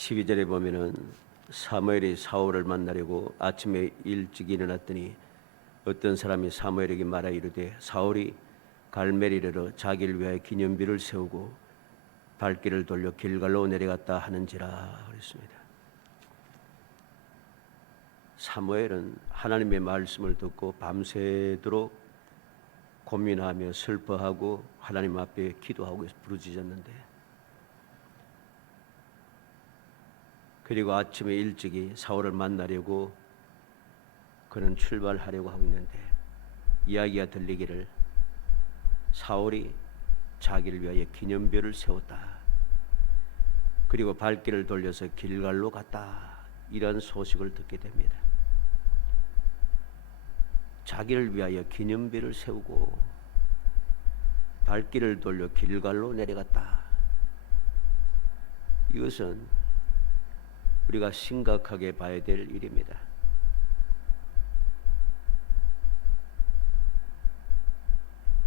12절에 보면은 사무엘이 사울을 만나려고 아침에 일찍 일어났더니 어떤 사람이 사무엘에게 말하 이르되 사울이 갈멜리로 자기를 위하여 기념비를 세우고 발길을 돌려 길갈로 내려갔다 하는지라 그랬습니다. 사무엘은 하나님의 말씀을 듣고 밤새도록 고민하며 슬퍼하고 하나님 앞에 기도하고 부르짖었는데, 그리고 아침에 일찍이 사울을 만나려고 그는 출발하려고 하고 있는데 이야기가 들리기를 사울이 자기를 위하여 기념비를 세웠다, 그리고 발길을 돌려서 길갈로 갔다, 이런 소식을 듣게 됩니다. 자기를 위하여 기념비를 세우고 발길을 돌려 길갈로 내려갔다. 이것은 우리가 심각하게 봐야 될 일입니다.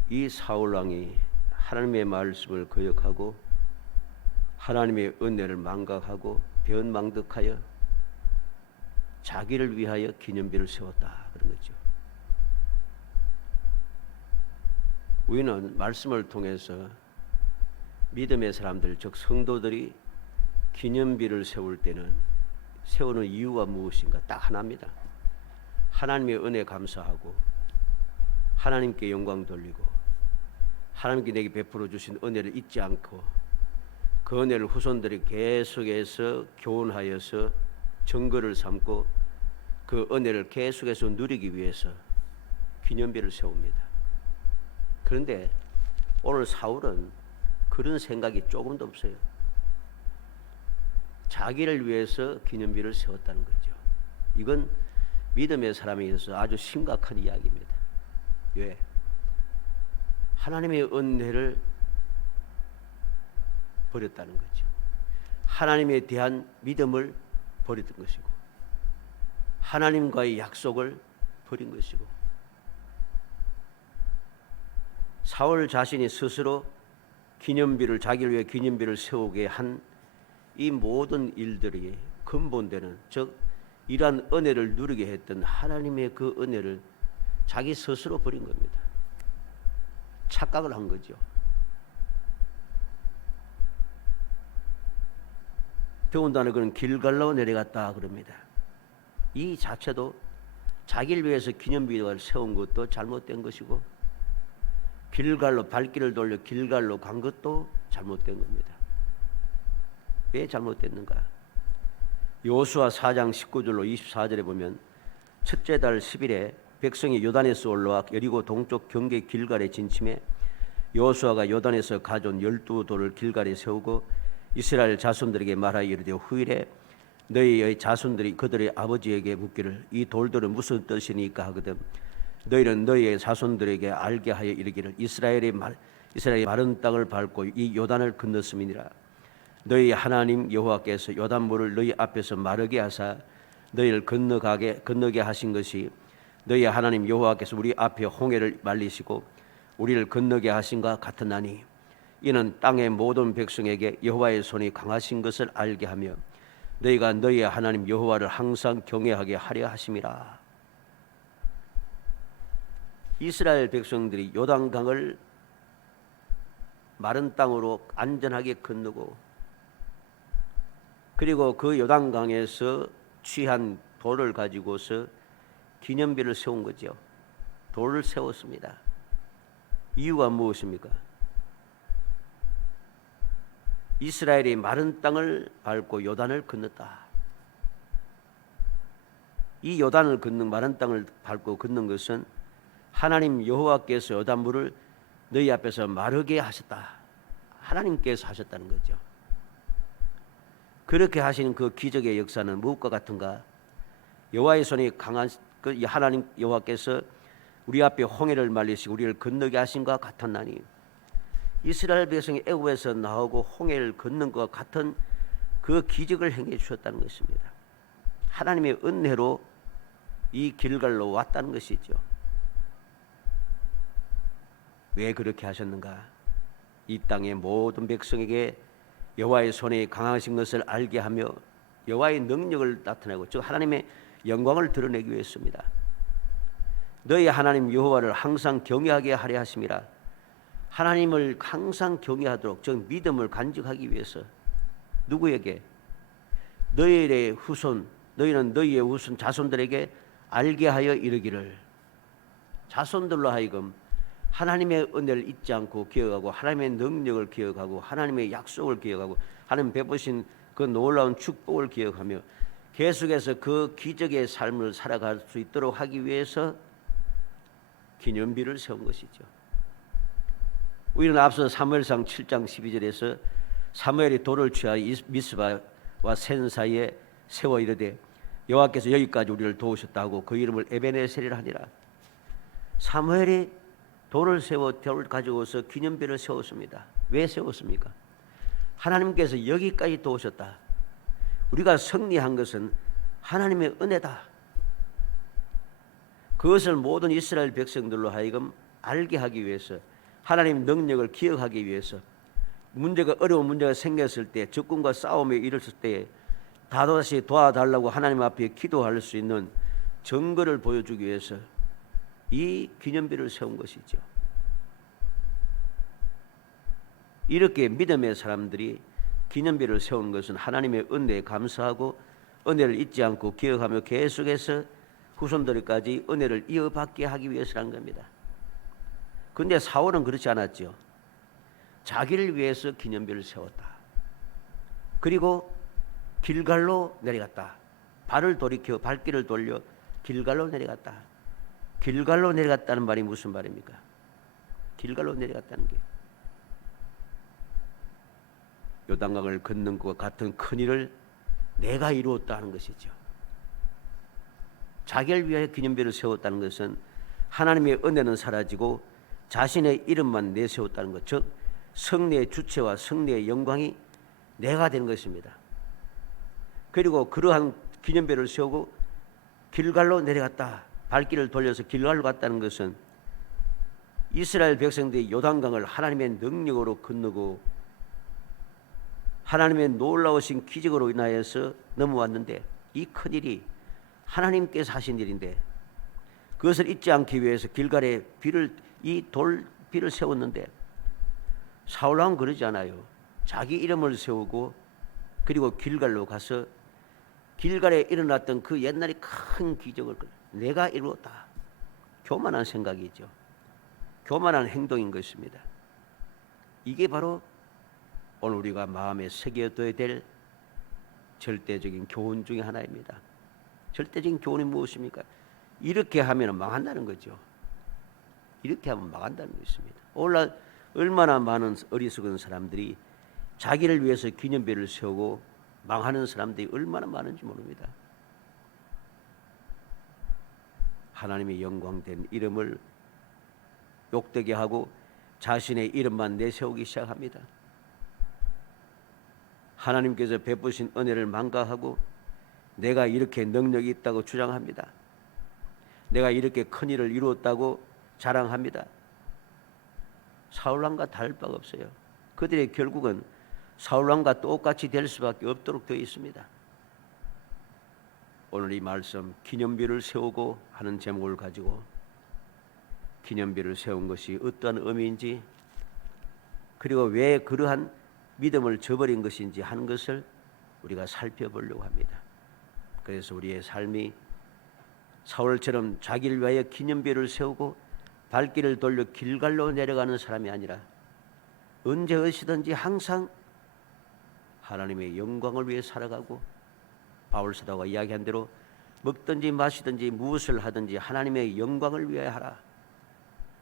이 사울왕이 하나님의 말씀을 거역하고 하나님의 은혜를 망각하고 변망덕하여 자기를 위하여 기념비를 세웠다, 그런 거죠. 우리는 말씀을 통해서 믿음의 사람들, 즉 성도들이 기념비를 세울 때는 세우는 이유가 무엇인가? 딱 하나입니다. 하나님의 은혜 감사하고 하나님께 영광 돌리고 하나님께 내게 베풀어 주신 은혜를 잊지 않고 그 은혜를 후손들이 계속해서 교훈하여서 증거를 삼고 그 은혜를 계속해서 누리기 위해서 기념비를 세웁니다. 그런데 오늘 사울은 그런 생각이 조금도 없어요. 자기를 위해서 기념비를 세웠다는 거죠. 이건 믿음의 사람에 있어서 아주 심각한 이야기입니다. 왜? 하나님의 은혜를 버렸다는 거죠. 하나님에 대한 믿음을 버렸던 것이고 하나님과의 약속을 버린 것이고, 사울 자신이 스스로 기념비를, 자기를 위해 기념비를 세우게 한 이 모든 일들이 근본되는, 즉 이러한 은혜를 누리게 했던 하나님의 그 은혜를 자기 스스로 버린 겁니다. 착각을 한 거죠. 더군다나 그는 길갈로 내려갔다 그럽니다. 이 자체도 자기를 위해서 기념비를 세운 것도 잘못된 것이고 길갈로 발길을 돌려 길갈로 간 것도 잘못된 겁니다. 왜 잘못됐는가? 여호수아 4장 19절로 24절에 보면 첫째 달 10일에 백성이 요단에서 올라와 여리고 동쪽 경계 길갈에 진침해 여호수아가 요단에서 가져온 12돌을 길갈에 세우고 이스라엘 자손들에게 말하여 이르되 후일에 너희의 자손들이 그들의 아버지에게 묻기를 이 돌들은 무슨 뜻이니까 하거든 너희는 너희의 자손들에게 알게 하여 이르기를 이스라엘의 마른 땅을 밟고 이 요단을 건넜음이니라. 너희 하나님 여호와께서 요단물을 너희 앞에서 마르게 하사 너희를 건너게 하신 것이 너희 하나님 여호와께서 우리 앞에 홍해를 말리시고 우리를 건너게 하신과 같으나니 이는 땅의 모든 백성에게 여호와의 손이 강하신 것을 알게 하며 너희가 너희의 하나님 여호와를 항상 경외하게 하려 하심이라. 이스라엘 백성들이 요단강을 마른 땅으로 안전하게 건너고 그리고 그 요단강에서 취한 돌을 가지고서 기념비를 세운 거죠. 돌을 세웠습니다. 이유가 무엇입니까? 이스라엘이 마른 땅을 밟고 요단을 건넜다. 이 요단을 건넌 마른 땅을 밟고 건넌 것은 하나님 여호와께서 요단물을 너희 앞에서 마르게 하셨다. 하나님께서 하셨다는 거죠. 그렇게 하신 그 기적의 역사는 무엇과 같은가? 여호와의 손이 강한 그 하나님 여호와께서 우리 앞에 홍해를 말리시고 우리를 건너게 하신과 같았나니 이스라엘 백성이 애굽에서 나오고 홍해를 건넌 것과 같은 그 기적을 행해 주셨다는 것입니다. 하나님의 은혜로 이 길갈로 왔다는 것이죠. 왜 그렇게 하셨는가? 이 땅의 모든 백성에게 여호와의 손이 강하신 것을 알게 하며 여호와의 능력을 나타내고 즉 하나님의 영광을 드러내기 위해서입니다. 너희 하나님 여호와를 항상 경외하게 하려 하심이라. 하나님을 항상 경외하도록 즉 믿음을 간직하기 위해서 누구에게? 너희의 후손, 너희는 너희의 후손 자손들에게 알게 하여 이르기를. 자손들로 하여금 하나님의 은혜를 잊지 않고 기억하고 하나님의 능력을 기억하고 하나님의 약속을 기억하고 하나님 베푸신 그 놀라운 축복을 기억하며 계속해서 그 기적의 삶을 살아갈 수 있도록 하기 위해서 기념비를 세운 것이죠. 우리는 앞서 사무엘상 7장 12절에서 사무엘이 돌을 취하여 미스바와 센 사이에 세워 이르되 여호와께서 여기까지 우리를 도우셨다고 그 이름을 에베네셀이라 하니라. 사무엘이 돌을 가지고서 기념비를 세웠습니다. 왜 세웠습니까? 하나님께서 여기까지 도우셨다. 우리가 승리한 것은 하나님의 은혜다. 그것을 모든 이스라엘 백성들로 하여금 알게 하기 위해서 하나님 능력을 기억하기 위해서 어려운 문제가 생겼을 때 적군과 싸움에 이르렀을 때 다시 도와달라고 하나님 앞에 기도할 수 있는 증거를 보여주기 위해서 이 기념비를 세운 것이죠. 이렇게 믿음의 사람들이 기념비를 세우는 것은 하나님의 은혜에 감사하고 은혜를 잊지 않고 기억하며 계속해서 후손들까지 은혜를 이어받게 하기 위해서라는 겁니다. 그런데 사울은 그렇지 않았죠. 자기를 위해서 기념비를 세웠다. 그리고 길갈로 내려갔다. 발길을 돌려 길갈로 내려갔다. 길갈로 내려갔다는 말이 무슨 말입니까? 길갈로 내려갔다는 게 요단강을 걷는 것과 같은 큰 일을 내가 이루었다는 것이죠. 자기를 위하여 기념비를 세웠다는 것은 하나님의 은혜는 사라지고 자신의 이름만 내세웠다는 것, 즉 승리의 주체와 승리의 영광이 내가 되는 것입니다. 그리고 그러한 기념비를 세우고 길갈로 내려갔다. 발길을 돌려서 길갈로 갔다는 것은 이스라엘 백성들이 요단강을 하나님의 능력으로 건너고 하나님의 놀라우신 기적으로 인하여서 넘어왔는데 이 큰일이 하나님께서 하신 일인데 그것을 잊지 않기 위해서 길갈에 이 돌비를 세웠는데 사울왕은 그러지 않아요. 자기 이름을 세우고 그리고 길갈로 가서 길갈에 일어났던 그 옛날의 큰 기적을 내가 이루었다. 교만한 생각이죠. 교만한 행동인 것입니다. 이게 바로 오늘 우리가 마음에 새겨둬야 될 절대적인 교훈 중에 하나입니다. 절대적인 교훈이 무엇입니까? 이렇게 하면 망한다는 거죠. 이렇게 하면 망한다는 것입니다. 오늘날 얼마나 많은 어리석은 사람들이 자기를 위해서 기념비를 세우고 망하는 사람들이 얼마나 많은지 모릅니다. 하나님의 영광된 이름을 욕되게 하고 자신의 이름만 내세우기 시작합니다. 하나님께서 베푸신 은혜를 망각하고 내가 이렇게 능력이 있다고 주장합니다. 내가 이렇게 큰 일을 이루었다고 자랑합니다. 사울왕과 다를 바가 없어요. 그들의 결국은 사울왕과 똑같이 될 수밖에 없도록 되어 있습니다. 오늘 이 말씀 기념비를 세우고 하는 제목을 가지고 기념비를 세운 것이 어떠한 의미인지 그리고 왜 그러한 믿음을 저버린 것인지 하는 것을 우리가 살펴보려고 합니다. 그래서 우리의 삶이 사울처럼 자기를 위하여 기념비를 세우고 발길을 돌려 길갈로 내려가는 사람이 아니라 언제 어디든지 항상 하나님의 영광을 위해 살아가고 바울 사도가 이야기한 대로 먹든지 마시든지 무엇을 하든지 하나님의 영광을 위하여 하라.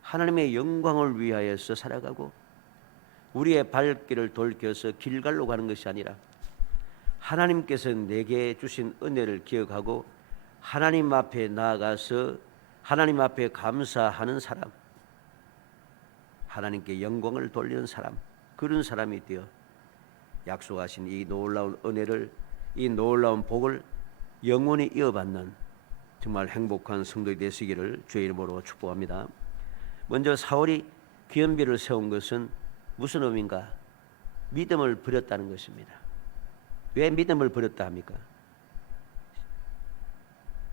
하나님의 영광을 위하여서 살아가고 우리의 발길을 돌려서 길갈로 가는 것이 아니라 하나님께서 내게 주신 은혜를 기억하고 하나님 앞에 나아가서 하나님 앞에 감사하는 사람, 하나님께 영광을 돌리는 사람, 그런 사람이 되어 약속하신 이 놀라운 은혜를, 이 놀라운 복을 영원히 이어받는 정말 행복한 성도이 되시기를 주의 이름으로 축복합니다. 먼저 사울이 기념비를 세운 것은 무슨 의미인가? 믿음을 버렸다는 것입니다. 왜 믿음을 버렸다 합니까?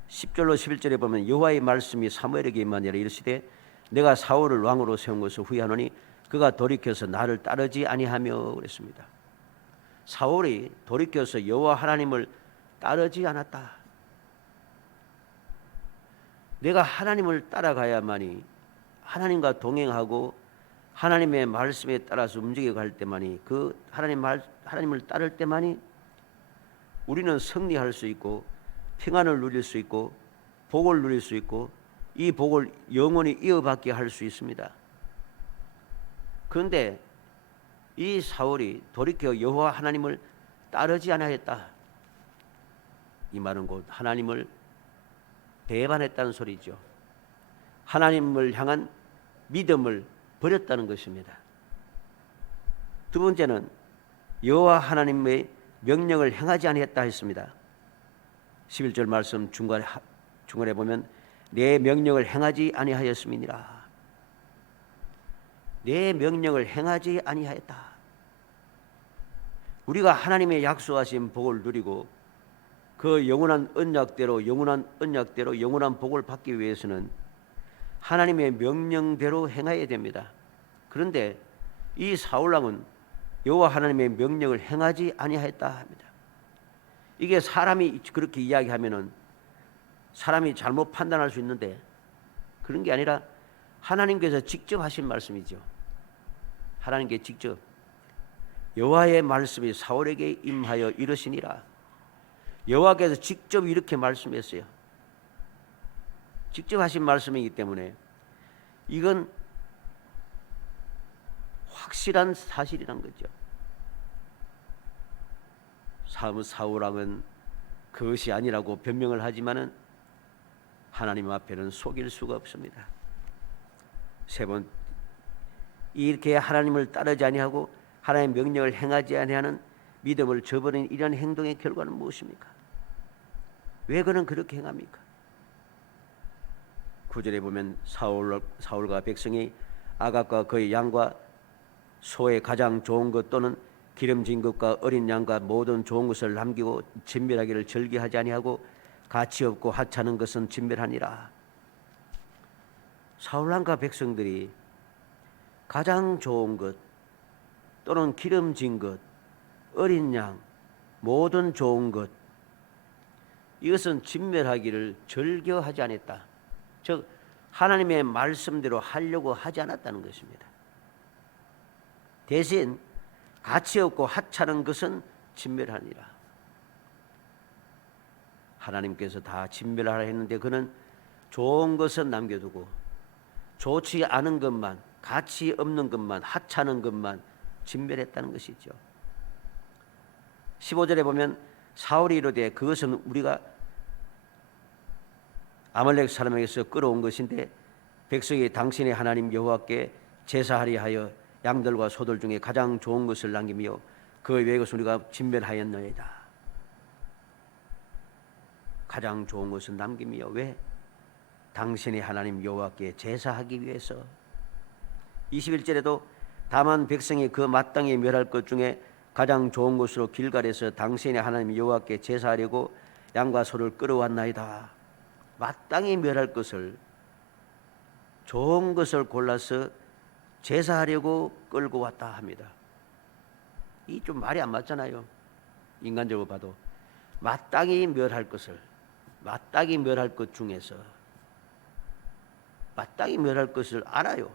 10절로 11절에 보면 여호와의 말씀이 사무엘에게 임하니라. 이르시되 내가 사울을 왕으로 세운 것을 후회하노니 그가 돌이켜서 나를 따르지 아니하며 그랬습니다. 사울이 돌이켜서 여호와 하나님을 따르지 않았다. 내가 하나님을 따라가야만이, 하나님과 동행하고 하나님의 말씀에 따라서 움직여갈 때만이, 그 하나님을 따를 때만이 우리는 승리할 수 있고 평안을 누릴 수 있고 복을 누릴 수 있고 이 복을 영원히 이어받게 할 수 있습니다. 그런데 이 사울이 돌이켜 여호와 하나님을 따르지 아니하였다. 이 말은 곧 하나님을 배반했다는 소리죠. 하나님을 향한 믿음을 버렸다는 것입니다. 두 번째는 여호와 하나님의 명령을 행하지 아니했다 했습니다. 11절 말씀 중간에 보면 내 명령을 행하지 아니하였음이니라. 내 명령을 행하지 아니하였다. 우리가 하나님의 약속하신 복을 누리고 그 영원한 언약대로 영원한 복을 받기 위해서는 하나님의 명령대로 행해야 됩니다. 그런데 이 사울왕은 여호와 하나님의 명령을 행하지 아니하였다 합니다. 이게 사람이 그렇게 이야기하면은 사람이 잘못 판단할 수 있는데 그런 게 아니라 하나님께서 직접 하신 말씀이죠. 하나님께 직접 여호와의 말씀이 사울에게 임하여 이르시니라. 여호와께서 직접 이렇게 말씀했어요. 직접 하신 말씀이기 때문에 이건 확실한 사실이란 거죠. 사울왕은 그것이 아니라고 변명을 하지만은 하나님 앞에는 속일 수가 없습니다. 세 번, 이렇게 하나님을 따르지 아니하고 하나님의 명령을 행하지 아니하는 믿음을 저버린 이런 행동의 결과는 무엇입니까? 왜 그는 그렇게 행합니까? 9절에 보면 사울과 백성이 아각과 그의 양과 소의 가장 좋은 것 또는 기름진 것과 어린 양과 모든 좋은 것을 남기고 진멸하기를 절기하지 아니하고 가치 없고 하찮은 것은 진멸하니라. 사울왕과 백성들이 가장 좋은 것 또는 기름진 것, 어린 양, 모든 좋은 것, 이것은 진멸하기를 절겨하지 않았다. 즉 하나님의 말씀대로 하려고 하지 않았다는 것입니다. 대신 가치 없고 하찮은 것은 진멸하니라. 하나님께서 다 진멸하라 했는데 그는 좋은 것은 남겨두고 좋지 않은 것만, 가치 없는 것만, 하찮은 것만 진멸했다는 것이죠. 15절에 보면 사울이 이르되 그것은 우리가 아말렉 사람에게서 끌어온 것인데 백성이 당신의 하나님 여호와께 제사하리 하여 양들과 소들 중에 가장 좋은 것을 남기며 그 외의 것을 우리가 진멸하였나이다. 가장 좋은 것을 남기며 왜? 당신의 하나님 여호와께 제사하기 위해서. 21절에도 다만 백성이 그 마땅히 멸할 것 중에 가장 좋은 것으로 길갈에서 당신의 하나님 여호와께 제사하려고 양과 소를 끌어왔나이다. 마땅히 멸할 것을, 좋은 것을 골라서 제사하려고 끌고 왔다 합니다. 이 좀 말이 안 맞잖아요. 인간적으로 봐도 마땅히 멸할 것을, 마땅히 멸할 것 중에서 마땅히 멸할 것을 알아요.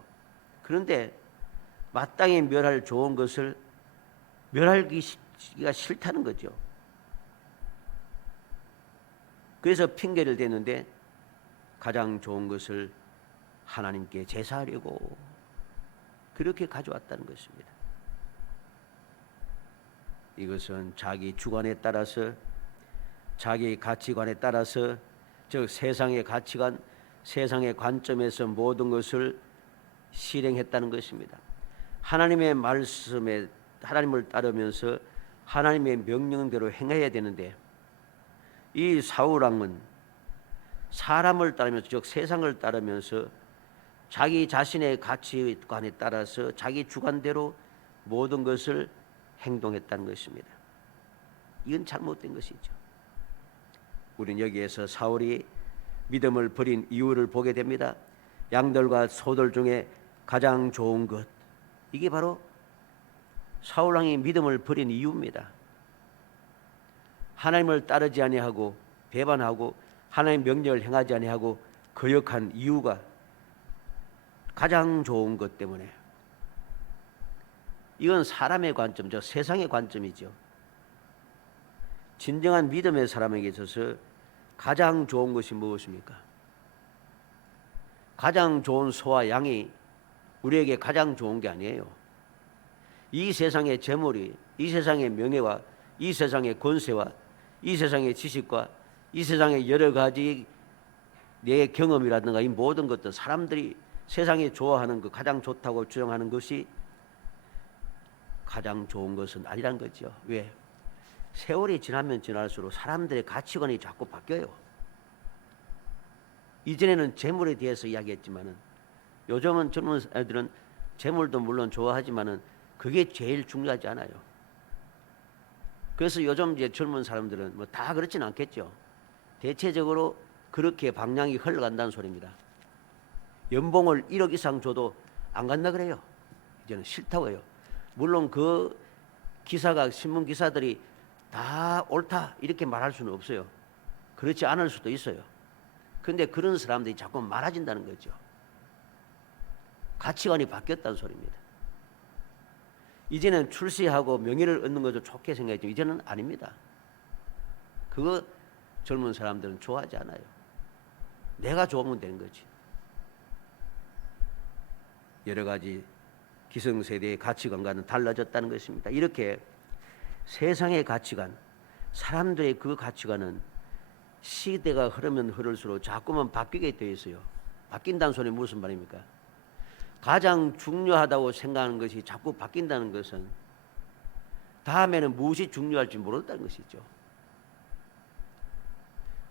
그런데 마땅히 멸할 좋은 것을 멸하기가 싫다는 거죠. 그래서 핑계를 대는데 가장 좋은 것을 하나님께 제사하려고 그렇게 가져왔다는 것입니다. 이것은 자기 주관에 따라서, 자기 가치관에 따라서, 즉 세상의 가치관, 세상의 관점에서 모든 것을 실행했다는 것입니다. 하나님의 말씀에, 하나님을 따르면서 하나님의 명령대로 행해야 되는데 이 사울왕은 사람을 따르면서, 즉 세상을 따르면서 자기 자신의 가치관에 따라서 자기 주관대로 모든 것을 행동했다는 것입니다. 이건 잘못된 것이죠. 우리는 여기에서 사울이 믿음을 버린 이유를 보게 됩니다. 양들과 소들 중에 가장 좋은 것, 이게 바로 사울왕이 믿음을 버린 이유입니다. 하나님을 따르지 아니하고 배반하고 하나님의 명령을 행하지 아니하고 거역한 이유가 가장 좋은 것 때문에, 이건 사람의 관점이죠. 세상의 관점이죠. 진정한 믿음의 사람에게 있어서 가장 좋은 것이 무엇입니까? 가장 좋은 소와 양이 우리에게 가장 좋은 게 아니에요. 이 세상의 재물이, 이 세상의 명예와 이 세상의 권세와 이 세상의 지식과 이 세상의 여러 가지 내 경험이라든가 이 모든 것들, 사람들이 세상에 좋아하는 것, 가장 좋다고 주장하는 것이 가장 좋은 것은 아니란 거죠. 왜? 세월이 지나면 지날수록 사람들의 가치관이 자꾸 바뀌어요. 이전에는 재물에 대해서 이야기했지만은 요즘은 젊은 애들은 재물도 물론 좋아하지만은 그게 제일 중요하지 않아요. 그래서 요즘 이제 젊은 사람들은 뭐 다 그렇진 않겠죠. 대체적으로 그렇게 방향이 흘러간다는 소리입니다. 연봉을 1억 이상 줘도 안 간다 그래요. 이제는 싫다고 해요. 물론 그 기사가, 신문 기사들이 다 옳다 이렇게 말할 수는 없어요. 그렇지 않을 수도 있어요. 그런데 그런 사람들이 자꾸 많아진다는 거죠. 가치관이 바뀌었다는 소리입니다. 이제는 출세하고 명예를 얻는 것도 좋게 생각했지만 이제는 아닙니다. 그거 젊은 사람들은 좋아하지 않아요. 내가 좋으면 되는 거지. 여러 가지 기성세대의 가치관과는 달라졌다는 것입니다. 이렇게 세상의 가치관, 사람들의 그 가치관은 시대가 흐르면 흐를수록 자꾸만 바뀌게 되어 있어요. 바뀐다는 소리는 무슨 말입니까? 가장 중요하다고 생각하는 것이 자꾸 바뀐다는 것은 다음에는 무엇이 중요할지 모른다는 것이죠.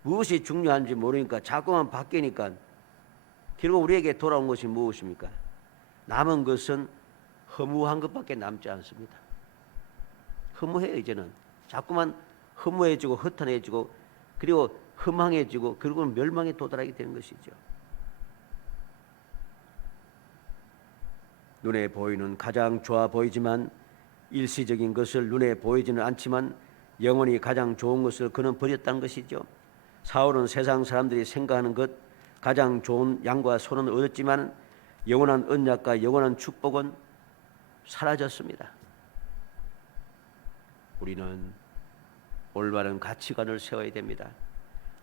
무엇이 중요한지 모르니까 자꾸만 바뀌니까 결국 우리에게 돌아온 것이 무엇입니까? 남은 것은 허무한 것밖에 남지 않습니다. 허무해요. 이제는 자꾸만 허무해지고 허탄해지고 그리고 허망해지고 결국은 멸망에 도달하게 되는 것이죠. 눈에 보이는 가장 좋아 보이지만 일시적인 것을 눈에 보이지는 않지만 영원히 가장 좋은 것을 그는 버렸다는 것이죠. 사울은 세상 사람들이 생각하는 것, 가장 좋은 양과 소는 얻었지만 영원한 언약과 영원한 축복은 사라졌습니다. 우리는 올바른 가치관을 세워야 됩니다.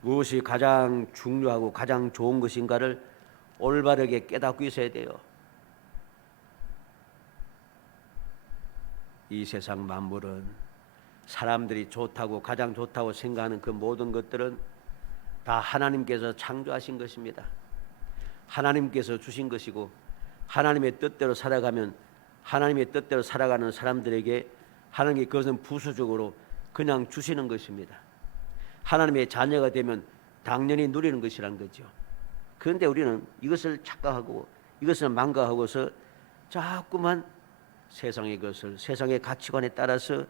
무엇이 가장 중요하고 가장 좋은 것인가를 올바르게 깨닫고 있어야 돼요. 이 세상 만물은 사람들이 좋다고 가장 좋다고 생각하는 그 모든 것들은 다 하나님께서 창조하신 것입니다. 하나님께서 주신 것이고 하나님의 뜻대로 살아가면 하나님의 뜻대로 살아가는 사람들에게 하나님이 그것은 부수적으로 그냥 주시는 것입니다. 하나님의 자녀가 되면 당연히 누리는 것이란 거죠. 그런데 우리는 이것을 착각하고 이것을 망각하고서 자꾸만 세상의 것을, 세상의 가치관에 따라서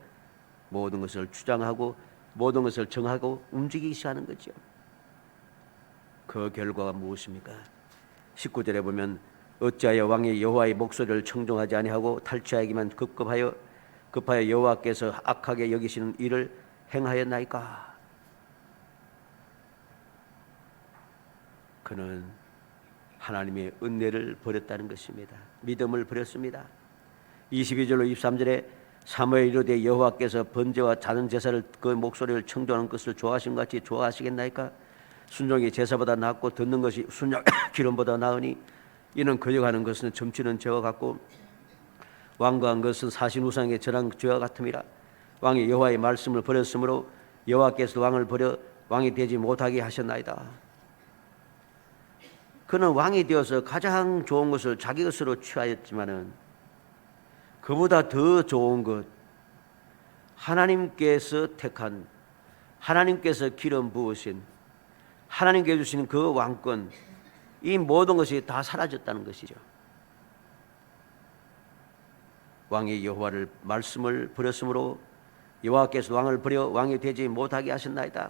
모든 것을 주장하고 모든 것을 정하고 움직이기 시작하는 거죠. 그 결과가 무엇입니까? 19절에 보면 어찌하여 왕이 여호와의 목소리를 청종하지 아니하고 탈취하기만 급하여 여호와께서 악하게 여기시는 일을 행하였나이까? 그는 하나님의 은혜를 버렸다는 것입니다. 믿음을 버렸습니다. 22절로 23절에 사무엘이 이르되 여호와께서 번제와 자는 제사를 그 목소리를 청종하는 것을 좋아하신 것 같이 좋아하시겠나이까? 순종이 제사보다 낫고 듣는 것이 순양 기름보다 나으니 이는 거역하는 것은 점치는 죄와 같고 완고한 것은 사신 우상의 절한 죄와 같음이라. 왕이 여호와의 말씀을 버렸으므로 여호와께서 왕을 버려 왕이 되지 못하게 하셨나이다. 그는 왕이 되어서 가장 좋은 것을 자기 것으로 취하였지만은 그보다 더 좋은 것, 하나님께서 택한, 하나님께서 기름 부으신, 하나님께 주신 그 왕권, 이 모든 것이 다 사라졌다는 것이죠. 왕이 여호와를 말씀을 버렸으므로 여호와께서 왕을 버려 왕이 되지 못하게 하셨나이다.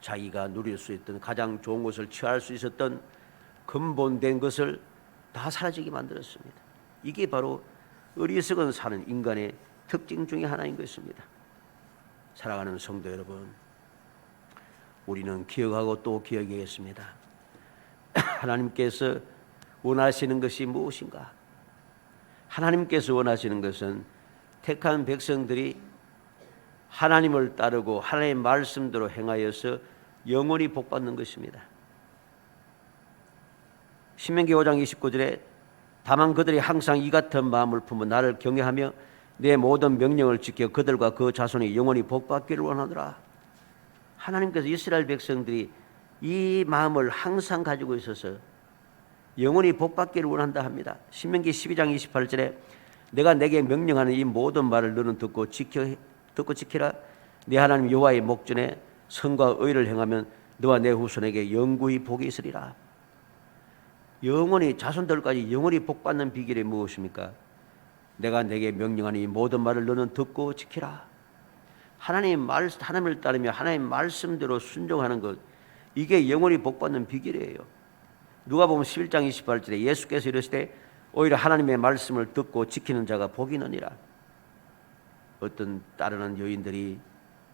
자기가 누릴 수 있던 가장 좋은 것을 취할 수 있었던 근본된 것을 다 사라지게 만들었습니다. 이게 바로 어리석은 사는 인간의 특징 중에 하나인 것입니다. 사랑하는 성도 여러분, 우리는 기억하고 또 기억해야겠습니다. 하나님께서 원하시는 것이 무엇인가? 하나님께서 원하시는 것은 택한 백성들이 하나님을 따르고 하나님의 말씀대로 행하여서 영원히 복받는 것입니다. 신명기 5장 29절에 다만 그들이 항상 이 같은 마음을 품어 나를 경외하며 내 모든 명령을 지켜 그들과 그 자손이 영원히 복받기를 원하노라. 하나님께서 이스라엘 백성들이 이 마음을 항상 가지고 있어서 영원히 복받기를 원한다 합니다. 신명기 12장 28절에 내가 내게 명령하는 이 모든 말을 너는 듣고 지키라. 네 하나님 여호와의 목전에 선과 의를 행하면 너와 내 후손에게 영구히 복이 있으리라. 영원히 자손들까지 영원히 복받는 비결이 무엇입니까? 내가 내게 명령하는 이 모든 말을 너는 듣고 지키라. 하나님을 따르며 하나님 말씀대로 순종하는 것, 이게 영원히 복받는 비결이에요. 누가복음 11장 28절에 예수께서 이르시되 오히려 하나님의 말씀을 듣고 지키는 자가 복이 있느니라. 어떤 따르는 여인들이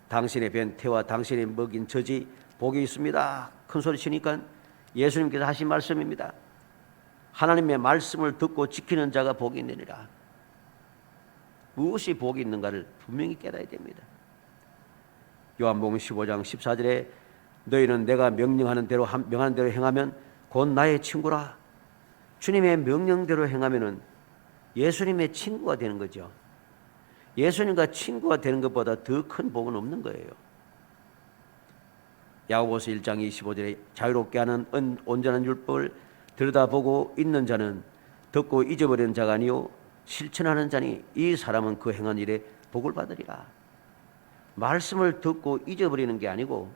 당신의 벤 태와 당신의 먹인 젖이 복이 있습니다. 큰 소리 치니까 예수님께서 하신 말씀입니다. 하나님의 말씀을 듣고 지키는 자가 복이 있느니라. 무엇이 복이 있는가를 분명히 깨달아야 됩니다. 요한복음 15장 14절에 너희는 내가 명령하는 대로 행하면 곧 나의 친구라. 주님의 명령대로 행하면은 예수님의 친구가 되는 거죠. 예수님과 친구가 되는 것보다 더 큰 복은 없는 거예요. 야고보서 1장 25절에 자유롭게 하는 온전한 율법을 들여다보고 있는 자는 듣고 잊어버리는 자가 아니요 실천하는 자니 이 사람은 그 행한 일에 복을 받으리라. 말씀을 듣고 잊어버리는 게 아니고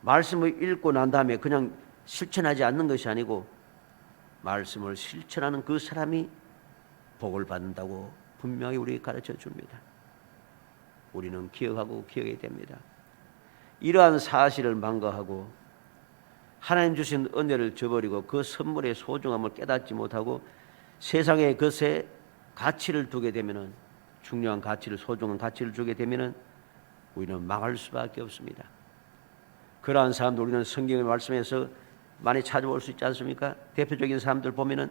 말씀을 읽고 난 다음에 그냥 실천하지 않는 것이 아니고 말씀을 실천하는 그 사람이 복을 받는다고 분명히 우리에게 가르쳐 줍니다. 우리는 기억하고 기억해야 됩니다. 이러한 사실을 망각하고 하나님 주신 은혜를 저버리고 그 선물의 소중함을 깨닫지 못하고 세상의 것에 가치를 두게 되면은, 중요한 가치를, 소중한 가치를 주게 되면은 우리는 망할 수밖에 없습니다. 그러한 사람들 우리는 성경의 말씀에서 많이 찾아볼 수 있지 않습니까? 대표적인 사람들 보면은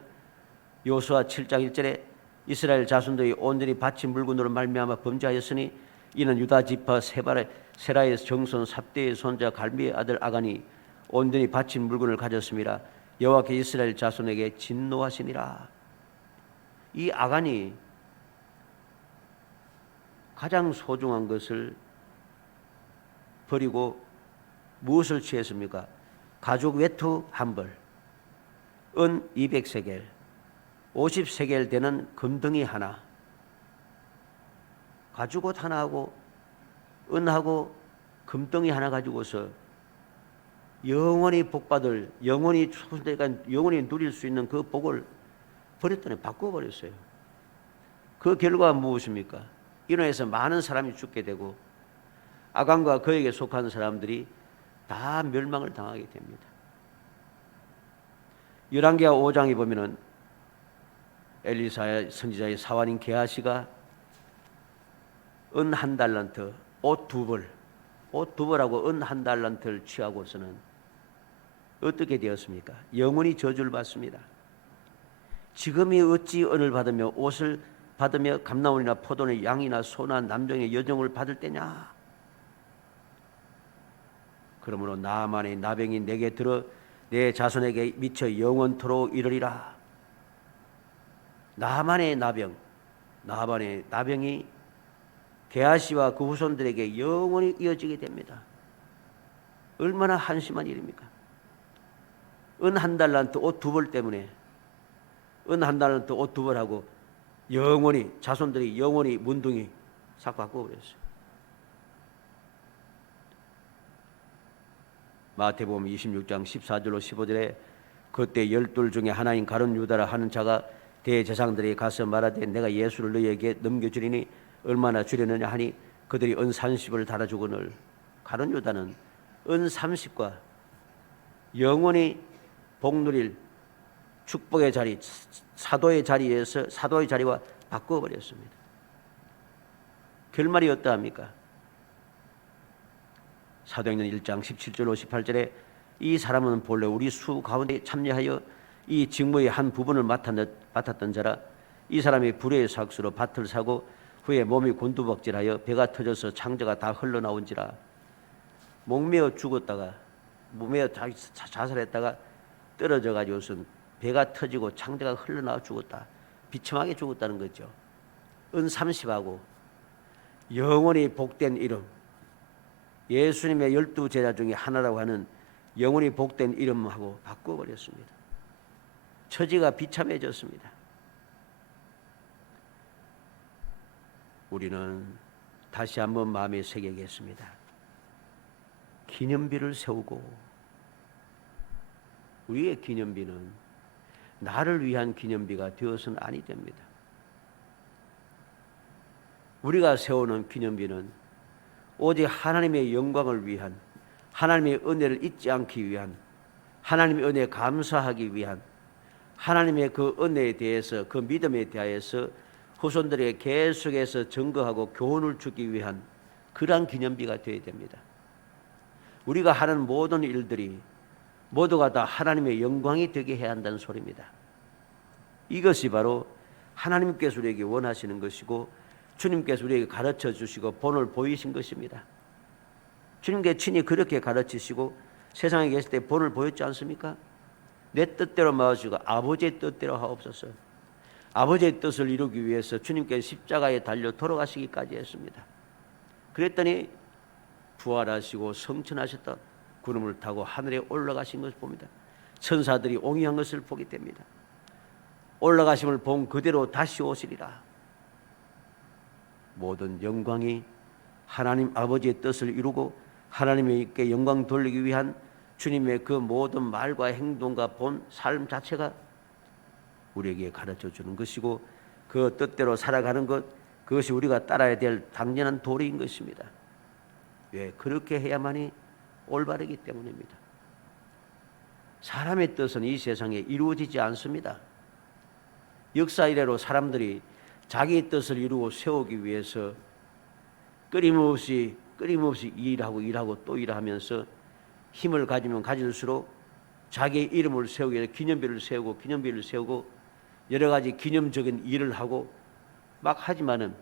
여호수아 7장 1절에 이스라엘 자손들이 온전히 바친 물건으로 말미암아 범죄하였으니 이는 유다 지파 세라의 정손 삽대의 손자 갈미의 아들 아간이 온전히 바친 물건을 가졌습니다. 여호와께 이스라엘 자손에게 진노하시니라. 이 아간이 가장 소중한 것을 버리고 무엇을 취했습니까? 가죽 외투 한 벌, 은 200세겔, 50세겔 되는 금덩이 하나, 가죽옷 하나하고 은하고 금덩이 하나 가지고서 영원히 복받을, 영원히 누릴 수 있는 그 복을 버렸더니 바꿔버렸어요. 그 결과가 무엇입니까? 이로 해서 많은 사람이 죽게 되고 아간과 그에게 속한 사람들이 다 멸망을 당하게 됩니다. 열왕기하 5장에 보면은 엘리사 선지자의 사환인 게하시가 은 1달란트, 옷 2벌, 옷 2벌하고 은 1달란트를 취하고서는 어떻게 되었습니까? 영원히 저주를 받습니다. 지금이 어찌 은을 받으며 옷을 받으며 감나원이나 포도나 양이나 소나 남종의 여종을 받을 때냐? 그러므로 나만의 나병이 내게 들어 내 자손에게 미쳐 영원토록 이르리라. 나만의 나병이 게하시와 그 후손들에게 영원히 이어지게 됩니다. 얼마나 한심한 일입니까? 은 1달란트 옷 2벌 때문에, 은 1달란트 옷 2벌하고 영원히 자손들이 영원히 문둥이 싹 바꿔버렸어요. 마태복음 26장 14절로 15절에 그때 12 중에 하나인 가룟 유다라 하는 자가 대제사장들이 가서 말하되 내가 예수를 너희에게 넘겨주리니 얼마나 주려느냐 하니 그들이 은 30을 달아주거늘 가룟 유다는 은 30과 영원히 복누릴 축복의 자리, 사도의 자리에서 사도의 자리와 바꿔버렸습니다. 결말이 어떠합니까? 사도행전 1장 17절 58절에 이 사람은 본래 우리 수 가운데 참여하여 이 직무의 한 부분을 맡았던 자라. 이 사람이 불의의 삭수로 밭을 사고 후에 몸이 곤두박질하여 배가 터져서 창자가 다 흘러나온지라. 목매어 죽었다가 목매어 자살했다가 떨어져 가지고선 배가 터지고 창자가 흘러나와 죽었다. 비참하게 죽었다는 거죠. 은 30하고 영원히 복된 이름, 예수님의 12제자 중에 하나라고 하는 영원히 복된 이름하고 바꿔버렸습니다. 처지가 비참해졌습니다. 우리는 다시 한번 마음에 새기겠습니다. 기념비를 세우고, 우리의 기념비는 나를 위한 기념비가 되어서는 아니 됩니다. 우리가 세우는 기념비는 오직 하나님의 영광을 위한, 하나님의 은혜를 잊지 않기 위한, 하나님의 은혜에 감사하기 위한, 하나님의 그 은혜에 대해서, 그 믿음에 대하여서 후손들에게 계속해서 증거하고 교훈을 주기 위한 그러한 기념비가 되어야 됩니다. 우리가 하는 모든 일들이 모두가 다 하나님의 영광이 되게 해야 한다는 소리입니다. 이것이 바로 하나님께서 우리에게 원하시는 것이고 주님께서 우리에게 가르쳐 주시고 본을 보이신 것입니다. 주님께서 친히 그렇게 가르치시고 세상에 계실 때 본을 보였지 않습니까? 내 뜻대로 마시고 아버지의 뜻대로 하옵소서. 아버지의 뜻을 이루기 위해서 주님께서 십자가에 달려 돌아가시기까지 했습니다. 그랬더니 부활하시고 성천하셨다. 구름을 타고 하늘에 올라가신 것을 봅니다. 천사들이 옹이한 것을 보게 됩니다. 올라가심을 본 그대로 다시 오시리라. 모든 영광이 하나님 아버지의 뜻을 이루고 하나님께 영광 돌리기 위한 주님의 그 모든 말과 행동과 본 삶 자체가 우리에게 가르쳐 주는 것이고 그 뜻대로 살아가는 것, 그것이 우리가 따라야 될 당연한 도리인 것입니다. 왜? 그렇게 해야만이 올바르기 때문입니다. 사람의 뜻은 이 세상에 이루어지지 않습니다. 역사 이래로 사람들이 자기의 뜻을 이루고 세우기 위해서 끊임없이 일하고 또 일하면서 힘을 가지면 가질수록 자기의 이름을 세우기 위해서 기념비를 세우고 여러 가지 기념적인 일을 하고 막 하지만은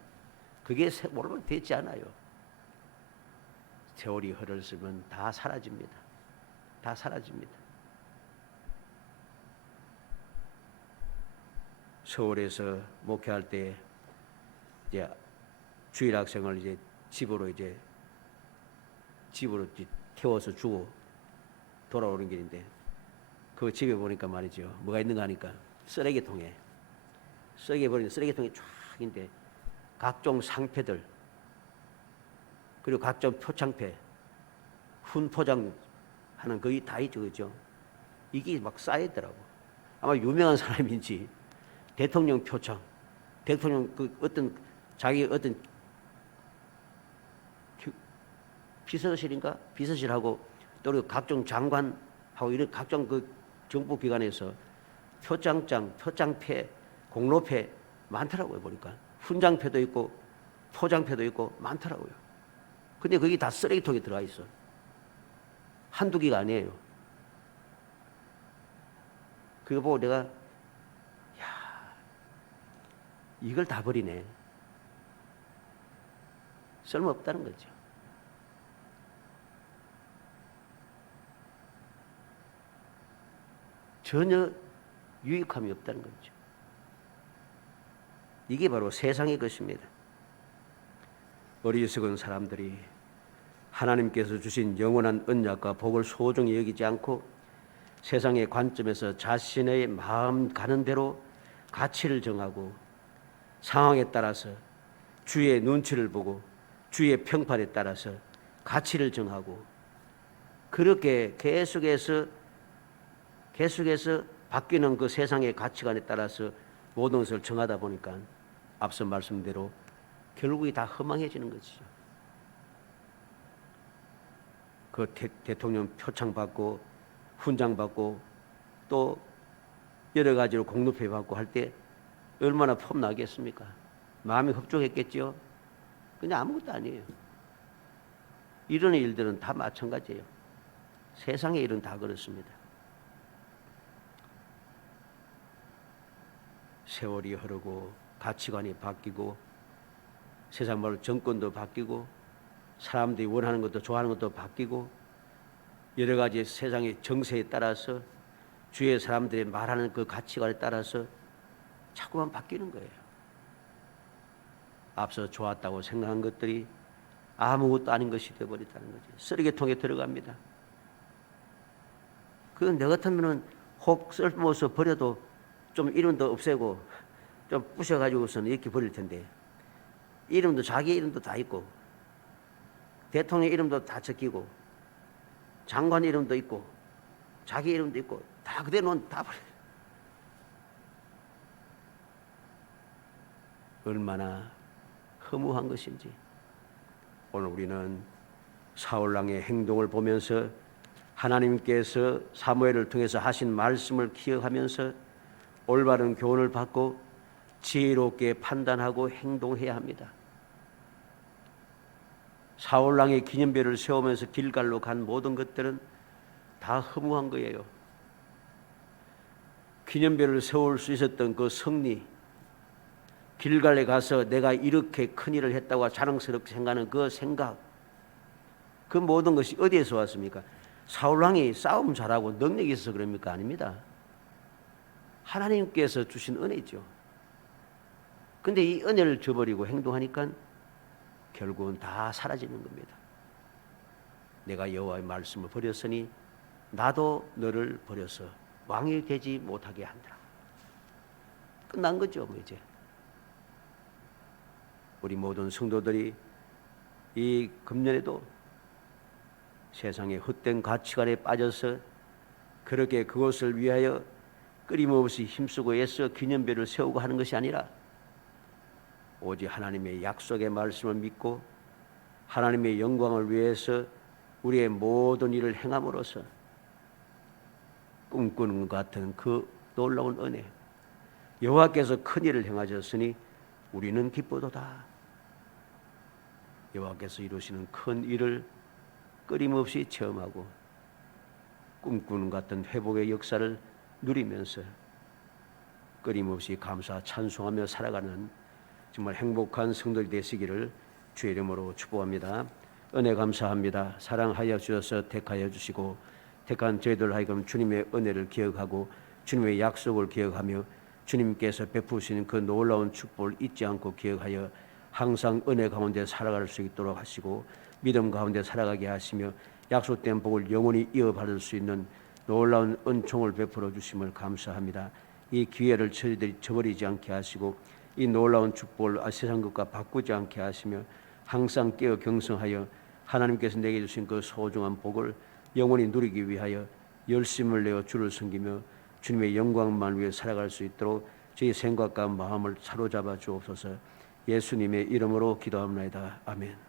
그게 올바로 되지 않아요. 세월이 흐르면 다 사라집니다. 다 사라집니다. 서울에서 목회할 때 이제 주일 학생을 이제 집으로 태워서 주고 돌아오는 길인데 그 집에 보니까 말이죠. 뭐가 있는가 하니까 쓰레기통에 버리는 쓰레기통이 쫙인데 각종 상패들 그리고 각종 표창패 훈포장하는 거기 다 있죠. 그죠? 이게 막 쌓여있더라고. 아마 유명한 사람인지 대통령 표창, 대통령 그 어떤 자기 어떤 비서실하고 또 각종 장관하고 이런 각종 그 정부기관에서 표창장, 표창패, 공로패 많더라고요. 보니까 훈장패도 있고 포장패도 있고 많더라고요. 근데 거기 다 쓰레기통에 들어가 있어. 한두 개가 아니에요. 그거 보고 내가 이걸 다 버리네. 쓸모없다는 거죠. 전혀 유익함이 없다는 거죠. 이게 바로 세상의 것입니다. 어리석은 사람들이 하나님께서 주신 영원한 언약과 복을 소중히 여기지 않고 세상의 관점에서 자신의 마음 가는 대로 가치를 정하고 상황에 따라서 주의 눈치를 보고 주의 평판에 따라서 가치를 정하고 그렇게 계속해서 바뀌는 그 세상의 가치관에 따라서 모든 것을 정하다 보니까 앞서 말씀대로 결국이 다 허망해지는 것이죠. 그 대통령 표창 받고 훈장 받고 또 여러 가지로 공로패 받고 할 때 얼마나 폼나겠습니까? 마음이 흡족했겠죠. 그냥 아무것도 아니에요. 이런 일들은 다 마찬가지예요. 세상의 일은 다 그렇습니다. 세월이 흐르고 가치관이 바뀌고 세상 말로 정권도 바뀌고 사람들이 원하는 것도 좋아하는 것도 바뀌고 여러 가지 세상의 정세에 따라서 주위의 사람들이 말하는 그 가치관에 따라서 자꾸만 바뀌는 거예요. 앞서 좋았다고 생각한 것들이 아무것도 아닌 것이 되어버렸다는 거죠. 쓰레기통에 들어갑니다. 그건 내 같으면은 혹 쓸모없어 버려도 좀 이름도 없애고 좀 부셔가지고서는 이렇게 버릴 텐데 이름도 자기 이름도 다 있고 대통령 이름도 다 적히고 장관 이름도 있고 자기 이름도 있고 다 그대로 다 버려요. 얼마나 허무한 것인지 오늘 우리는 사울왕의 행동을 보면서 하나님께서 사무엘을 통해서 하신 말씀을 기억하면서 올바른 교훈을 받고 지혜롭게 판단하고 행동해야 합니다. 사울왕의 기념비를 세우면서 길갈로 간 모든 것들은 다 허무한 거예요. 기념비를 세울 수 있었던 그 승리, 길갈에 가서 내가 이렇게 큰 일을 했다고 자랑스럽게 생각하는 그 생각, 그 모든 것이 어디에서 왔습니까? 사울왕이 싸움 잘하고 능력이 있어서 그럽니까? 아닙니다. 하나님께서 주신 은혜죠. 근데 이 은혜를 저버리고 행동하니까 결국은 다 사라지는 겁니다. 내가 여호와의 말씀을 버렸으니 나도 너를 버려서 왕이 되지 못하게 한다. 끝난 거죠, 뭐 이제. 우리 모든 성도들이 이 금년에도 세상의 헛된 가치관에 빠져서 그렇게 그것을 위하여 끊임없이 힘쓰고 애써 기념비를 세우고 하는 것이 아니라 오직 하나님의 약속의 말씀을 믿고 하나님의 영광을 위해서 우리의 모든 일을 행함으로써 꿈꾸는 것 같은 그 놀라운 은혜, 여호와께서 큰 일을 행하셨으니 우리는 기쁘도다. 여호와께서 이루시는 큰 일을 끊임없이 체험하고 꿈꾸는 것 같은 회복의 역사를 누리면서 끊임없이 감사 찬송하며 살아가는 정말 행복한 성도들이 되시기를 주의 이름으로 축복합니다. 은혜 감사합니다. 사랑하여 주셔서 택하여 주시고 택한 저희들 하여금 주님의 은혜를 기억하고 주님의 약속을 기억하며 주님께서 베푸시는 그 놀라운 축복을 잊지 않고 기억하여 항상 은혜 가운데 살아갈 수 있도록 하시고 믿음 가운데 살아가게 하시며 약속된 복을 영원히 이어받을 수 있는 놀라운 은총을 베풀어 주심을 감사합니다. 이 기회를 저희들이 저버리지 않게 하시고 이 놀라운 축복을 세상 것과 바꾸지 않게 하시며 항상 깨어 경성하여 하나님께서 내게 주신 그 소중한 복을 영원히 누리기 위하여 열심을 내어 주를 섬기며 주님의 영광만 위해 살아갈 수 있도록 저희 생각과 마음을 사로잡아 주옵소서. 예수님의 이름으로 기도합니다. 아멘.